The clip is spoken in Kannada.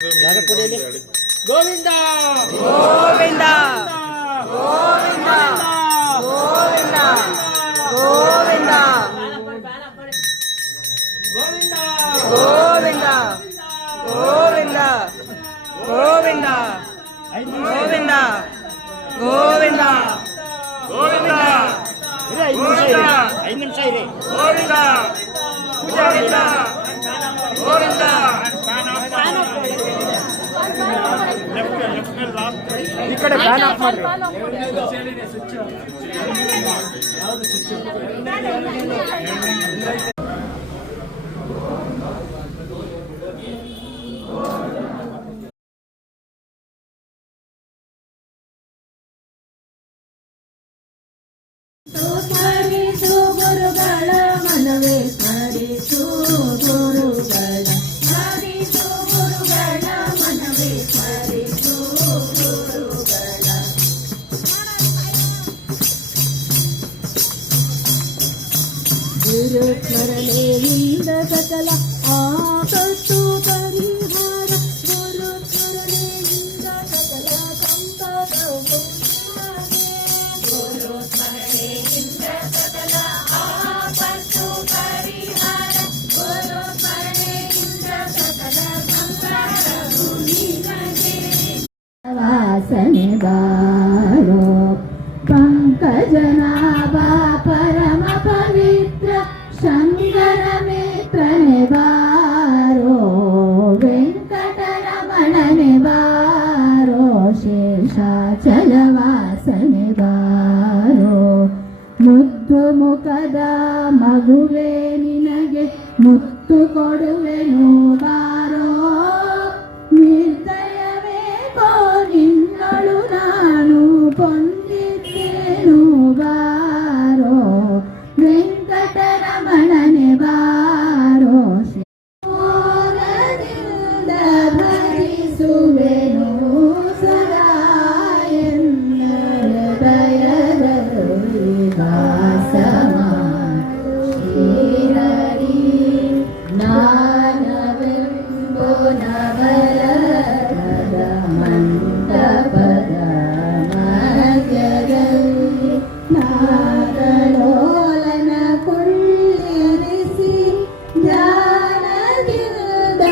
ಯಾರ ಕೊಡಿಯಲ್ಲಿ ಗೋವಿಂದ ಗೋವಿಂದ ಗೋವಿಂದ ಗೋವಿಂದ ಗೋವಿಂದ ಗೋವಿಂದ ಗೋವಿಂದ ಗೋವಿಂದ ಗೋವಿಂದ ಗೋವಿಂದ ಗೋವಿಂದ ಗೋವಿಂದ 5 ನಿಮಿಷ ಇರಿ. ಗೋವಿಂದ ಗೋವಿಂದ ಗೋವಿಂದ ಈ ಕಡೆ ಫ್ಯಾನ್ ಆಫ್ ಮಾಡ್ರಿ. ಸ್ಮರಿಸು ಗುರುಗಳ ಮನವೇ ಸ್ಮರಿಸು ಗುರುಗಳ ಸ್ಮರಿಸು ಗುರುಗಳ ಮನವೇ ಸ್ಮರಿಸು ಗುರುಗಳ ಗುರು ಸ್ಮರಣೆಯಿಂದ ಸಕಲ ಆಪತ್ತು ಪರಿಹಾರ ಗುರು ಸ್ಮರಣೆಯಿಂದ ಸಕಲ ಸಂಪದವು ಗುರು ಸ್ಮರಣೆಯಿಂದ ಸಕಲ ಆಪತ್ತು ಪರಿಹಾರ ಗುರು ಸ್ಮರಣೆಯಿಂದ ಸಕಲ ಸಂಸಾರವು ನಿನಗೆ ವಾಸನೆ ಬಾರೋ ಪಂಕಜನಾಭ ಪರಮ ಪವಿತ್ರ ಶಂಕರ ಮಿತ್ರನೆ ಬಾರೋ ವೆಂಕಟರಮಣನೆ ಬಾರೋ ಶೇಷಾಚಲ ವಾಸನೆ ಬಾರೋ ಮುದ್ದು ಮುಖದ ಮಗುವೆ ನಿನಗೆ ಮುತ್ತು ಕೊಡುವೆನು ಬಾರೋ ನಿರ್ದಯವೇ ನಿನ್ನಳು ನಾನು ಹೊಂದಿದ್ದೇನು ಬಾರೋ ವೆಂಕಟರಮಣನೆ ಬಾರೋ ಮೋನದಿಂದ ಭರಿಸುವೆನು ಸದಾ ಎನ್ನ ಹೃದಯದಲ್ಲಿ ವಾಸವ ಶ್ರೀಹರಿ ಜ್ಞಾನವೆಂಬೋ ನವರತ್ನದ ಮಂಟಪದ ಮಧ್ಯದಲ್ಲಿ ನಾಗಲೋಲನ ಕುಳ್ಳಿರಿಸಿ ಧ್ಯಾನದಿಂದ